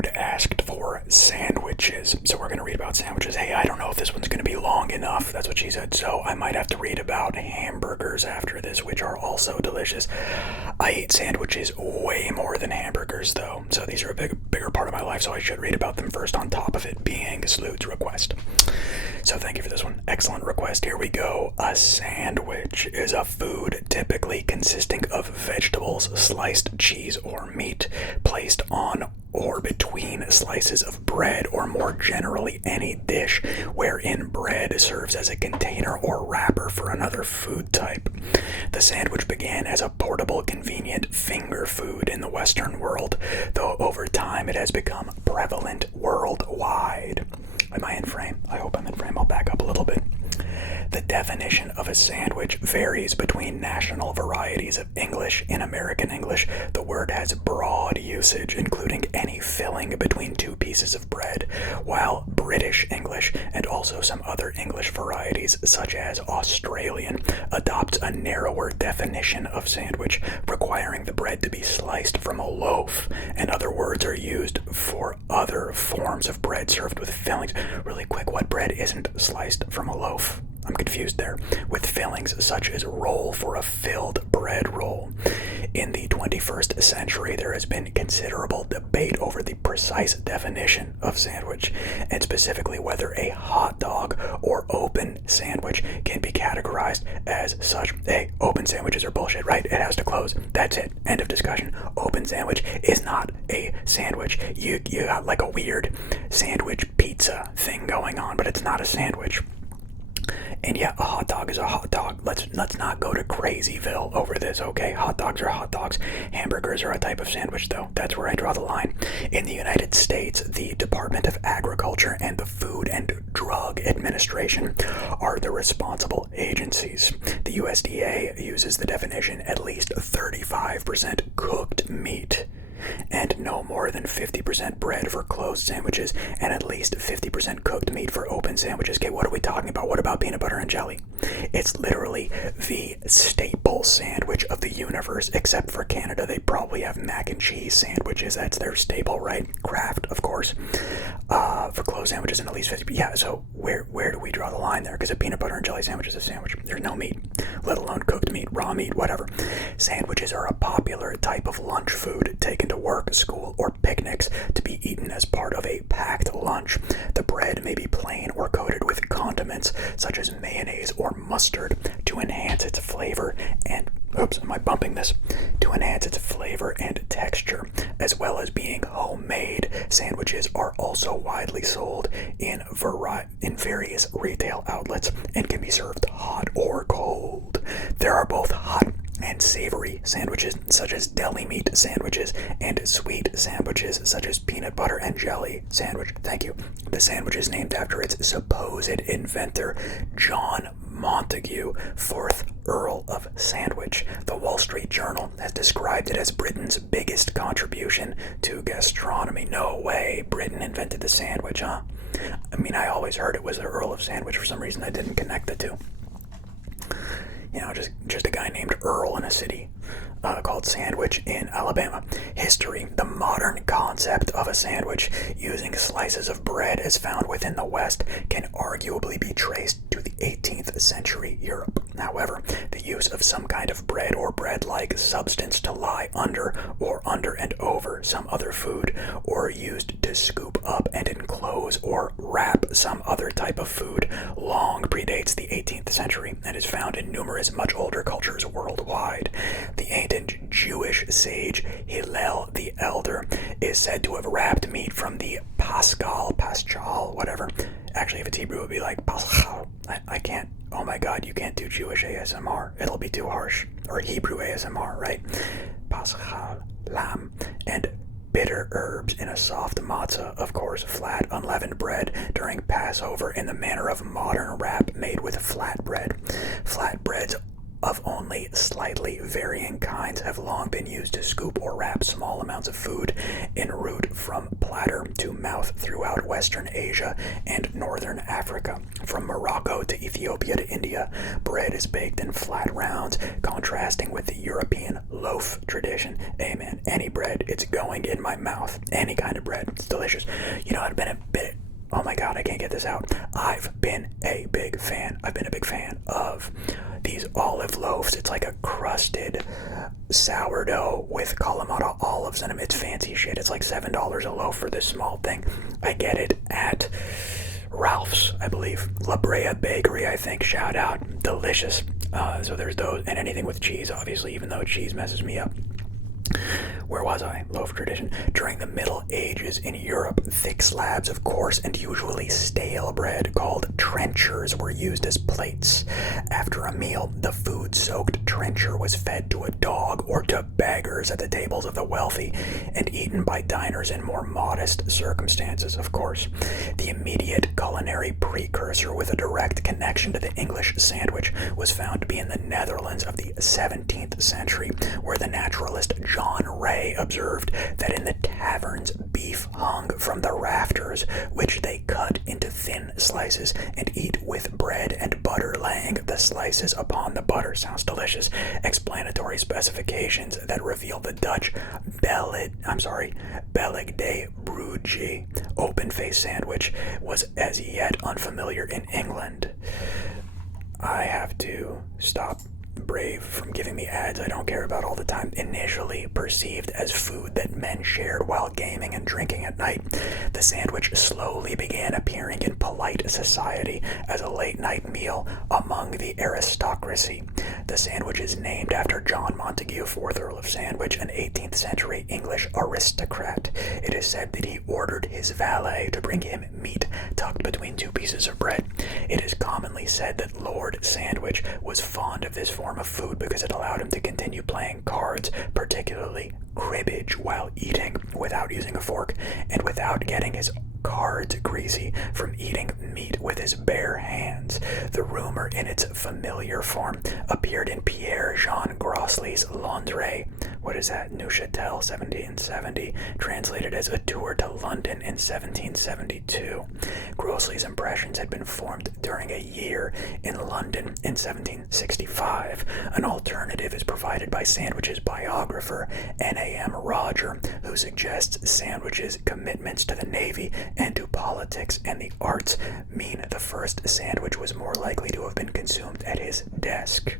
food asked for sandwiches. So we're going to read about sandwiches. Hey, I don't know if this one's going to be long enough. That's what she said. So I might have to read about hamburgers after this, which are also delicious. I eat sandwiches way more than hamburgers, though. So these are a bigger part of my life, so I should read about them first on top of it being Sloot's request. So thank you for this one. Excellent request. Here we go. A sandwich is a food typically consisting of vegetables, sliced cheese or meat, placed on or between slices of bread, or more generally any dish wherein bread serves as a container or wrapper for another food type. The sandwich began as a portable, convenient finger food in the Western world, though over time it has become prevalent worldwide. Am I in frame? I hope I'm in frame. I'll back up a little bit. The definition of a sandwich varies between national varieties of English. In American English, the word has broad usage, including any filling between two pieces of bread, while British English, and also some other English varieties, such as Australian, adopts a narrower definition of sandwich, requiring the bread to be sliced from a loaf, and other words are used for other forms of bread served with fillings. Really quick, what bread isn't sliced from a loaf? I'm confused there. With fillings such as roll for a filled bread roll. In the 21st century, there has been considerable debate over the precise definition of sandwich, and specifically whether a hot dog or open sandwich can be categorized as such. Hey, open sandwiches are bullshit, right? It has to close. That's it. End of discussion. Open sandwich is not a sandwich. You got like a weird sandwich pizza thing going on, but it's not a sandwich. And yeah, a hot dog is a hot dog. Let's not go to Crazyville over this, okay? Hot dogs are hot dogs. Hamburgers are a type of sandwich, though. That's where I draw the line. In the United States, the Department of Agriculture and the Food and Drug Administration are the responsible agencies. The USDA uses the definition at least 35% cooked meat, and no more than 50% bread for closed sandwiches, and at least 50% cooked meat for open sandwiches. Okay, what are we talking about? What about peanut butter and jelly? It's literally the staple sandwich of the universe, except for Canada. They probably have mac and cheese sandwiches. That's their staple, right? Kraft, of course. For closed sandwiches, and at least 50. Yeah, so where do we draw the line there? Because a peanut butter and jelly sandwich is a sandwich. There's no meat, let alone cooked meat, raw meat, whatever. Sandwiches are a popular type of lunch food taken to work, school, or picnics to be eaten as part of a packed lunch. The bread may be plain or coated with condiments such as mayonnaise or mustard to enhance its flavor and to enhance its flavor and texture, as well as being homemade. Sandwiches are also widely sold in various retail outlets and can be served hot or cold. There are both hot and savory sandwiches such as deli meat sandwiches and sweet sandwiches such as peanut butter and jelly sandwich. Thank you. The sandwich is named after its supposed inventor, John Montague, 4th Earl of Sandwich. The Wall Street Journal has described it as Britain's biggest contribution to gastronomy. No way, Britain invented the sandwich, huh? I mean, I always heard it was the Earl of Sandwich. For some reason, I didn't connect the two. You know, just a guy named Earl in a city called Sandwich in Alabama. History. The modern concept of a sandwich using slices of bread as found within the West can arguably be traced to the 18th century Europe. However, the use of some kind of bread or bread-like substance to lie under and over some other food, or used to scoop up and enclose or wrap some other type of food, long predates the 18th century and is found in numerous much older cultures worldwide. The ancient Jewish sage Hillel the Elder is said to have wrapped meat from the Paschal, whatever. Actually, if it's Hebrew, it would be like Paschal. I can't. Oh my God, you can't do Jewish ASMR. It'll be too harsh. Or Hebrew ASMR, right? Paschal, lamb, and bitter herbs in a soft matzah, of course, flat, unleavened bread during Passover in the manner of modern wrap made with flatbread. Flatbreads of only slightly varying kinds have long been used to scoop or wrap small amounts of food en route from platter to mouth throughout Western Asia and Northern Africa. From Morocco to Ethiopia to India, bread is baked in flat rounds, contrasting with the European loaf tradition. Amen. Any bread, it's going in my mouth. Any kind of bread, it's delicious. You know, I've been a bit. Oh my god, I can't get this out. I've been a big fan of these olive loaves. It's like a crusted sourdough with Kalamata olives in them. It's fancy shit. It's like $7 a loaf for this small thing. I get it at Ralph's, I believe. La Brea Bakery, I think. Shout out. Delicious. So there's those, and anything with cheese, obviously, even though cheese messes me up. Where was I? Loaf tradition. During the Middle Ages in Europe, thick slabs of coarse and usually stale bread called trenchers were used as plates. After a meal, the food-soaked trencher was fed to a dog or to beggars at the tables of the wealthy and eaten by diners in more modest circumstances, of course. The immediate culinary precursor with a direct connection to the English sandwich was found to be in the Netherlands of the 17th century, where the naturalist John Ray observed that in the taverns beef hung from the rafters, which they cut into thin slices and eat with bread and butter, laying the slices upon the butter. Sounds delicious. Explanatory specifications that reveal the Dutch Beleg de Bruges open-faced sandwich was as yet unfamiliar in England. I have to stop Brave from giving me ads I don't care about all the time. Initially perceived as food that men shared while gaming and drinking at night, the sandwich slowly began appearing in polite society as a late-night meal among the aristocracy. The sandwich is named after John Montague, 4th Earl of Sandwich, an 18th century English aristocrat. It is said that he ordered his valet to bring him meat tucked between two pieces of bread. It is commonly said that Lord Sandwich was fond of this form of food because it allowed him to continue playing cards, particularly cribbage, while eating without using a fork and without getting his cards greasy from eating meat with his bare hands. The rumor in its familiar form appeared in Pierre-Jean Grosley's Londres, what is that, Neuchâtel, 1770, translated as A Tour to London in 1772. Grosley's impressions had been formed during a year in London in 1765. An alternative is provided by Sandwich's biographer, N.A.M. Roger, who suggests Sandwich's commitments to the Navy and to politics and the arts mean the first sandwich was more likely to have been consumed at his desk.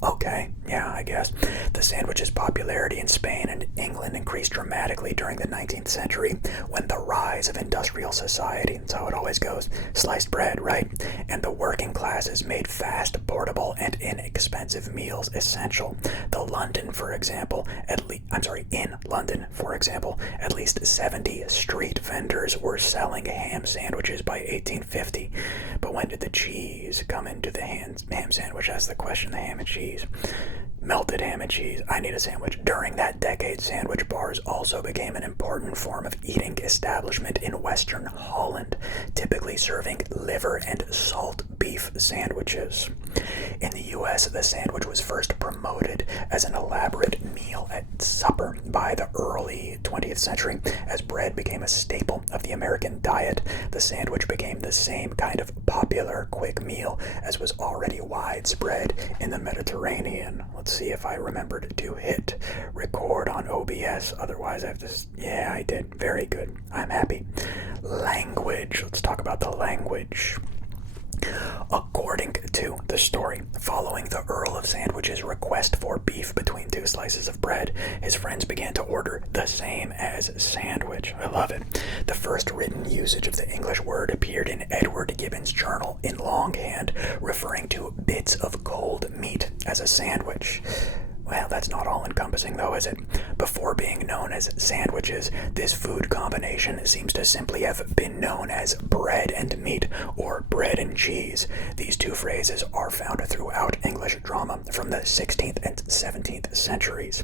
Okay, yeah, I guess. The sandwich's popularity in Spain and England increased dramatically during the 19th century when the rise of industrial society, that's how it always goes, sliced bread, right? And the working classes made fast, portable, and inexpensive meals essential. In London, for example, at least 70 street vendors were selling ham sandwiches by 1850. But when did the cheese come into the ham sandwich? That's the question, the ham and cheese. Melted ham and cheese. I need a sandwich. During that decade, sandwich bars also became an important form of eating establishment in Western Holland, typically serving liver and salt beef sandwiches. In the U.S., the sandwich was first promoted as an elaborate meal at supper by the early 20th century. As bread became a staple of the American diet, the sandwich became the same kind of popular quick meal as was already widespread in the Mediterranean. Let's see if I remembered to hit record on OBS. Otherwise, I have to... Yeah, I did. Very good. I'm happy. Language. Let's talk about the language. According to the story, following the Earl of Sandwich's request for beef between two slices of bread, his friends began to order the same as sandwich. I love it. The first written usage of the English word appeared in Edward Gibbon's journal in longhand, referring to bits of cold meat as a sandwich. Well, that's not all-encompassing, though, is it? Before being known as sandwiches, this food combination seems to simply have been known as bread and meat, or bread and cheese. These two phrases are found throughout English drama from the 16th and 17th centuries.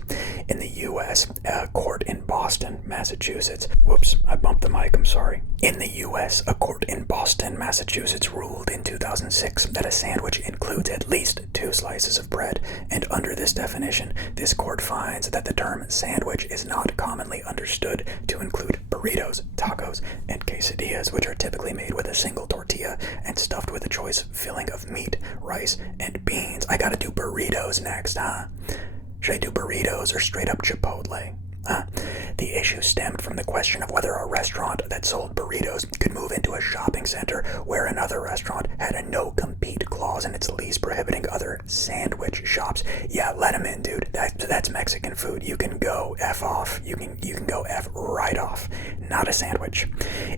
In the U.S., a court in Boston Massachusetts. Whoops, I bumped the mic, I'm sorry. In the US, a court in Boston, Massachusetts ruled in 2006 that a sandwich includes at least 2 slices of bread, and under this definition, this court finds that the term sandwich is not commonly understood to include burritos, tacos, and quesadillas, which are typically made with a single tortilla and stuffed with a choice filling of meat, rice, and beans. I gotta do burritos next, huh? Should I do burritos or straight up Chipotle? The issue stemmed from the question of whether a restaurant that sold burritos could move into a shopping center where another restaurant had a no-compete clause in its lease prohibiting other sandwich shops. Yeah, let him in, dude. That's Mexican food. You can go F off. You can go F right off. Not a sandwich.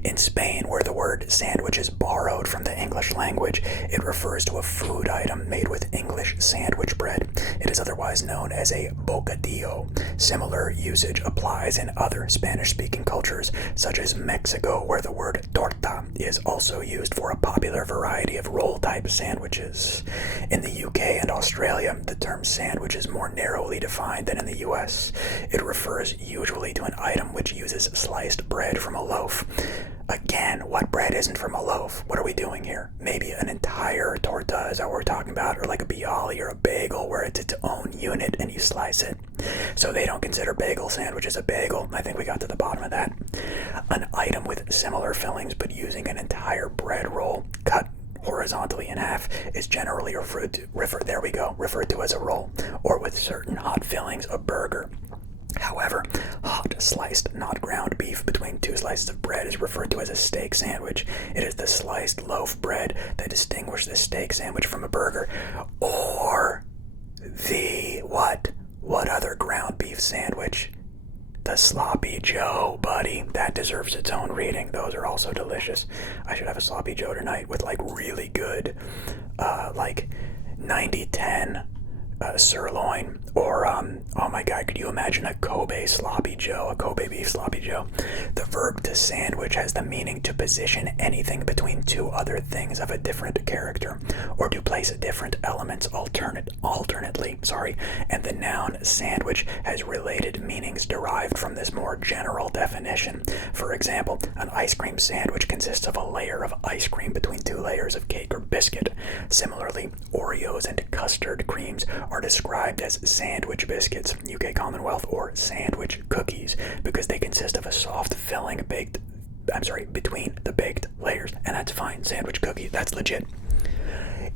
In Spain, where the word sandwich is borrowed from the English language, it refers to a food item made with English sandwich bread. It is otherwise known as a bocadillo. Similar usage applies in other Spanish-speaking cultures, such as Mexico, where the word torta is also used for a popular variety of roll-type sandwiches. In the UK and Australia, the term sandwich is more narrowly defined than in the US. It refers usually to an item which uses sliced bread from a loaf. Again, what bread isn't from a loaf? What are we doing here? Maybe an entire torta, is that what we're talking about? Or like a bialy or a bagel where it's its own unit and you slice it. So they don't consider bagel sandwiches a bagel. I think we got to the bottom of that. An item with similar fillings but using an entire bread roll cut horizontally in half is generally referred to as a roll, or with certain hot fillings, a burger. However, hot sliced, not ground beef between 2 slices of bread is referred to as a steak sandwich. It is the sliced loaf bread that distinguishes the steak sandwich from a burger. Or the what? What other ground beef sandwich? The Sloppy Joe, buddy. That deserves its own reading. Those are also delicious. I should have a Sloppy Joe tonight with like really good, like 90-10 sirloin, or oh my god, could you imagine a Kobe sloppy joe, a Kobe beef sloppy joe? The verb to sandwich has the meaning to position anything between 2 other things of a different character, or to place different elements alternately, and the noun sandwich has related meanings derived from this more general definition. For example, an ice cream sandwich consists of a layer of ice cream between 2 layers of cake or biscuit. Similarly, Oreos and custard creams are described as sandwich biscuits, UK Commonwealth, or sandwich cookies, because they consist of a soft filling between the baked layers. And that's fine, sandwich cookie, that's legit.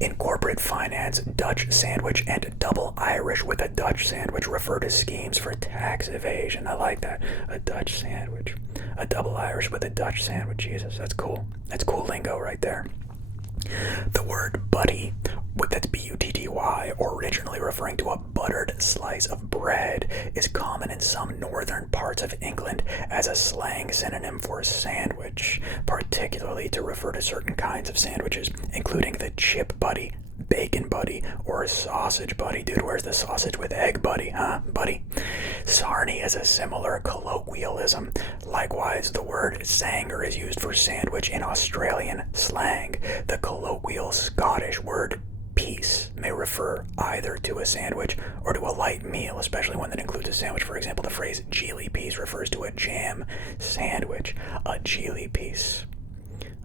In corporate finance, Dutch sandwich and double Irish with a Dutch sandwich refer to schemes for tax evasion. I like that. A Dutch sandwich. A double Irish with a Dutch sandwich. Jesus, that's cool. That's cool lingo right there. The word butty, that's B-U-T-T-Y, originally referring to a buttered slice of bread, is common in some northern parts of England as a slang synonym for sandwich, particularly to refer to certain kinds of sandwiches, including the chip butty, bacon buddy, or a sausage buddy. Dude, where's the sausage with egg buddy, huh, buddy? Sarnie is a similar colloquialism. Likewise, the word sanger is used for sandwich in Australian slang. The colloquial Scottish word piece may refer either to a sandwich or to a light meal, especially one that includes a sandwich. For example, the phrase geely piece refers to a jam sandwich. A geely piece.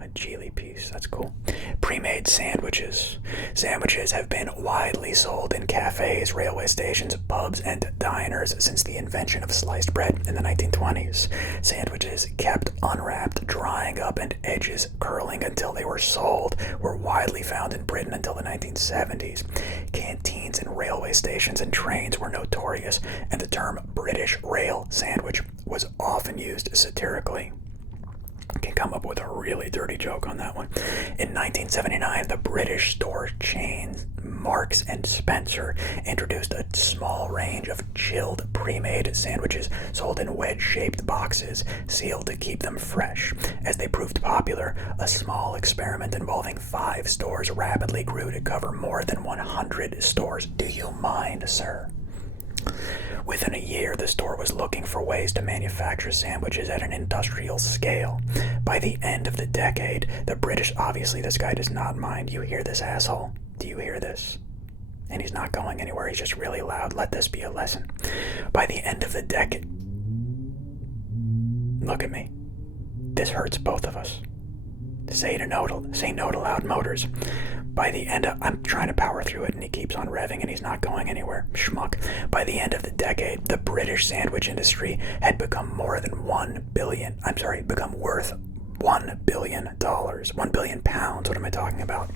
A geely piece, that's cool. Pre-made sandwiches. Sandwiches have been widely sold in cafes, railway stations, pubs, and diners since the invention of sliced bread in the 1920s. Sandwiches kept unwrapped, drying up, and edges curling until they were sold were widely found in Britain until the 1970s. Canteens and railway stations and trains were notorious, and the term British rail sandwich was often used satirically. Can come up with a really dirty joke on that one. In 1979, the British store chain Marks and Spencer introduced a small range of chilled pre-made sandwiches sold in wedge-shaped boxes, sealed to keep them fresh. As they proved popular, a small experiment involving 5 stores rapidly grew to cover more than 100 stores. Do you mind, sir? Within a year, the store was looking for ways to manufacture sandwiches at an industrial scale. By the end of the decade, the British, obviously this guy does not mind. You hear this, asshole? Do you hear this? And he's not going anywhere, he's just really loud. Let this be a lesson. By the end of the decade, Look at me. This hurts both of us. Say no to loud motors. By the end of, I'm trying to power through it and he keeps on revving and he's not going anywhere. Schmuck. By the end of the decade, the British sandwich industry had become become worth $1 billion. £1 billion. What am I talking about?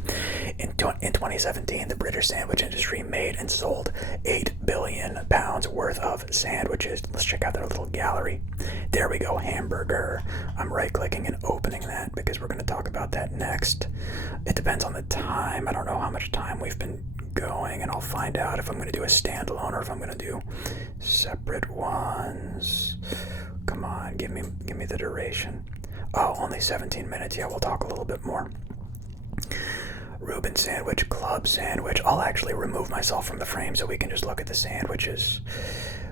In 2017, the British sandwich industry made and sold £8 billion worth of sandwiches. Let's check out their little gallery. There we go, hamburger. I'm right-clicking and opening that because we're going to talk about that next. It depends on the time. I don't know how much time we've been going, and I'll find out if I'm going to do a standalone or if I'm going to do separate ones. Come on, give me the duration. Oh, only 17 minutes. Yeah, we'll talk a little bit more. Reuben sandwich, club sandwich. I'll actually remove myself from the frame so we can just look at the sandwiches.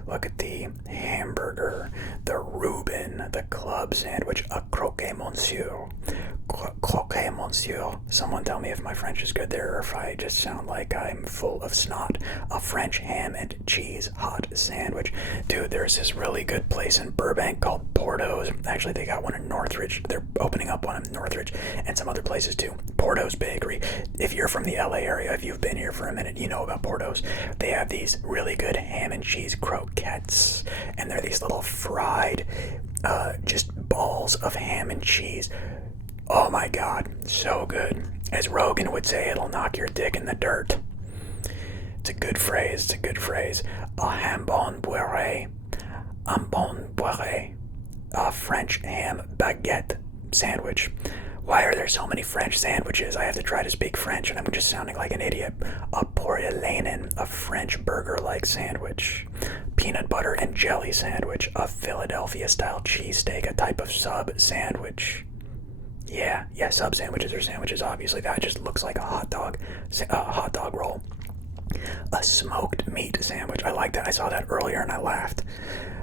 Look at the hamburger, the Reuben, the club sandwich, a croquet monsieur. Croquet monsieur. Someone tell me if my French is good there or if I just sound like I'm full of snot. A French ham and cheese hot sandwich. Dude, there's this really good place in Burbank called Porto's. Actually, they got one in Northridge. They're opening up one in Northridge and some other places too. Porto's Bakery. If you're from the LA area, if you've been here for a minute, you know about Porto's. They have these really good ham and cheese croquettes. And they're these little fried, just balls of ham and cheese. Oh my god, so good. As Rogan would say, it'll knock your dick in the dirt. It's a good phrase, A ham bon bourré. Un bon bourré. A French ham baguette sandwich. Why are there so many French sandwiches? I have to try to speak French and I'm just sounding like an idiot. A porcelain, a French burger-like sandwich. Peanut butter and jelly sandwich. A Philadelphia-style cheesesteak, a type of sub sandwich. Yeah, sub sandwiches are sandwiches, obviously. That just looks like a hot dog roll. A smoked meat sandwich. I like that. I saw that earlier and I laughed.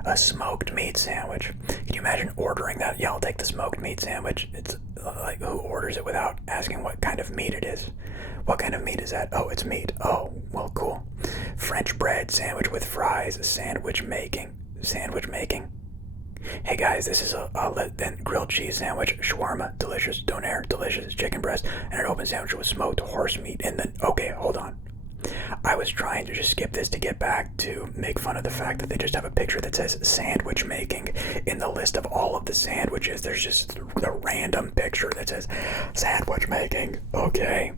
A smoked meat sandwich. Can you imagine ordering that? Yeah, I'll take the smoked meat sandwich. It's like, who orders it without asking what kind of meat it is? What kind of meat is that? Oh, it's meat. Oh, well, cool. French bread sandwich with fries. Sandwich making. Hey guys, this is a then grilled cheese sandwich, shawarma, delicious, donair, delicious, chicken breast, and an open sandwich with smoked horse meat. And then, okay, hold on. I was trying to just skip this to get back to make fun of the fact that they just have a picture that says sandwich making in the list of all of the sandwiches. There's just a random picture that says sandwich making. Okay.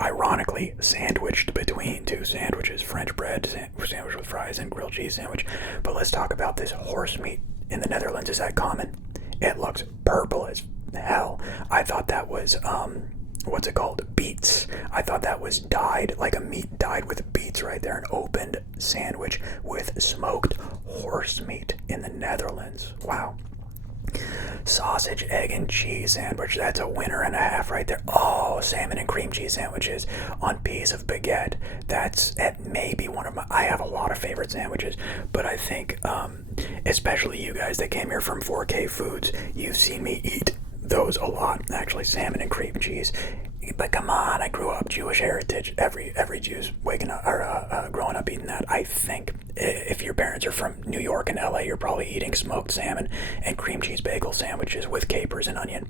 Ironically, sandwiched between two sandwiches, French bread sandwich with fries and grilled cheese sandwich. But let's talk about this horse meat in the Netherlands. Is that common? It looks purple as hell. I thought that was, what's it called? Beets. I thought that was dyed, like a meat dyed with beets right there. An opened sandwich with smoked horse meat in the Netherlands. Wow. Sausage, egg, and cheese sandwich. That's a winner and a half right there. Oh, salmon and cream cheese sandwiches on piece of baguette. That's at maybe one of my... I have a lot of favorite sandwiches, but I think, especially you guys that came here from 4K Foods, you've seen me eat those a lot. Actually, salmon and cream cheese. But come on, I grew up Jewish heritage. Every Jew's waking up or growing up eating that. I think if your parents are from New York and LA, you're probably eating smoked salmon and cream cheese bagel sandwiches with capers and onion.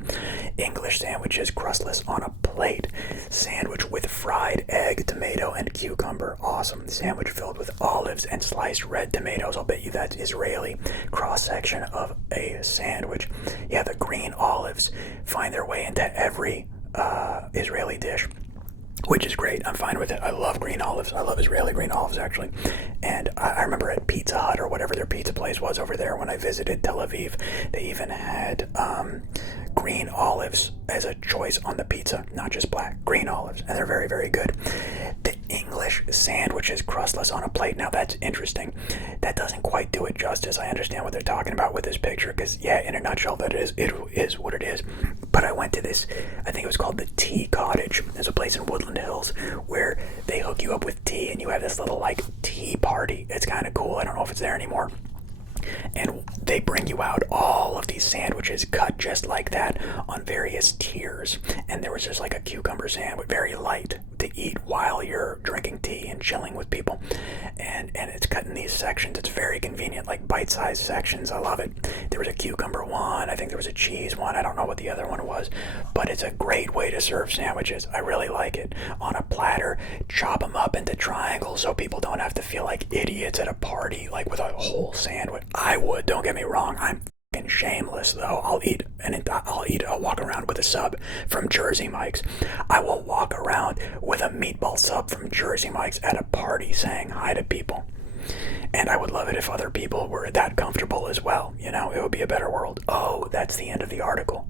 English sandwiches, crustless on a plate. Sandwich with fried egg, tomato, and cucumber. Awesome. Sandwich filled with olives and sliced red tomatoes. I'll bet you that's Israeli. Cross section of a sandwich. Yeah, the green olives find their way into every Israeli dish, which is great. I'm fine with it. I love green olives. I love Israeli green olives, actually. And I remember at Pizza Hut or whatever their pizza place was over there when I visited Tel Aviv, they even had green olives as a choice on the pizza, not just black, green olives, and they're very, very good. The English sandwiches, crustless on a plate. Now that's interesting. That doesn't quite do it justice. I understand what they're talking about with this picture, because yeah, in a nutshell, it is what it is. But I went to this, I think it was called the Tea Cottage. There's a place in Woodland Hills where they hook you up with tea and you have this little like tea party. It's kind of cool. I don't know if it's there anymore. And they bring you out all of these sandwiches cut just like that on various tiers. And there was just like a cucumber sandwich, very light to eat while you're drinking tea and chilling with people. And it's cut in these sections. It's very convenient, like bite-sized sections. I love it. There was a cucumber one. I think there was a cheese one. I don't know what the other one was, but it's a great way to serve sandwiches. I really like it. On a platter, chop them up into triangles so people don't have to feel like idiots at a party, like with a whole sandwich. I would, don't get me wrong. I'm fucking shameless though. I'll walk around with a sub from Jersey Mike's. I will walk around with a meatball sub from Jersey Mike's at a party saying hi to people. And I would love it if other people were that comfortable as well. You know, it would be a better world. Oh, that's the end of the article.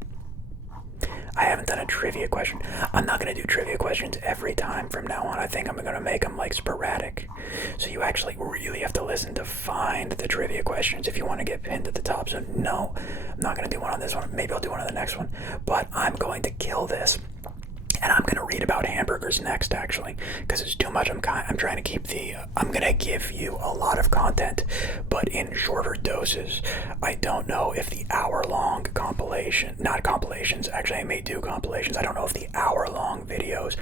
I haven't done a trivia question. I'm not going to do trivia questions every time from now on. I think I'm going to make them like sporadic. So you actually really have to listen to find the trivia questions if you want to get pinned at the top. So no, I'm not going to do one on this one. Maybe I'll do one on the next one. But I'm going to kill this. And I'm going to read about hamburgers next, actually, because it's too much. I'm trying to keep I'm going to give you a lot of content, but in shorter doses. I don't know if the hour-long not compilations, actually I may do compilations. I don't know if the hour-long videos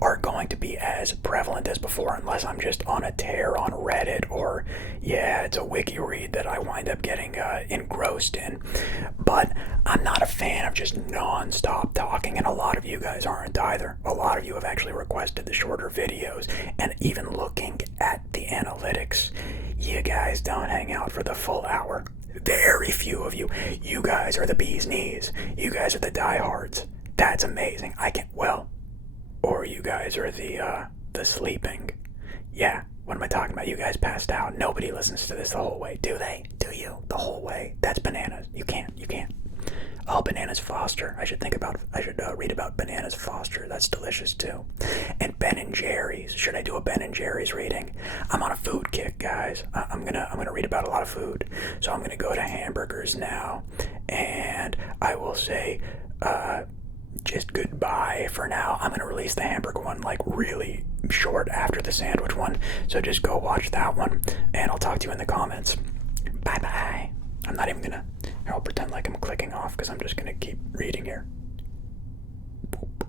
are going to be as prevalent as before, unless I'm just on a tear on Reddit, or yeah, it's a wiki read that I wind up getting engrossed in. But I'm not a fan of just non-stop talking, and a lot of you guys aren't either. A lot of you have actually requested the shorter videos, and even looking at the analytics, you guys don't hang out for the full hour. Very few of you. You guys are the bee's knees. You guys are the diehards. That's amazing. Or you guys are the sleeping. Yeah, what am I talking about? You guys passed out. Nobody listens to this the whole way, do they? Do you? The whole way? That's bananas. You can't. Oh, Bananas Foster. I should read about Bananas Foster. That's delicious too. And Ben and Jerry's. Should I do a Ben and Jerry's reading? I'm on a food kick, guys. I'm gonna read about a lot of food. So I'm gonna go to hamburgers now, and I will say, just goodbye for now. I'm gonna release the hamburger one like really short after the sandwich one. So just go watch that one, and I'll talk to you in the comments. Bye bye. I'm not even gonna. I'll pretend like I'm clicking off because I'm just gonna keep reading here. Boop.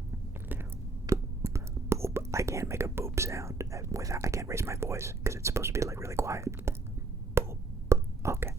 Boop. I can't make a boop sound I can't raise my voice because it's supposed to be like really quiet. Boop. Okay.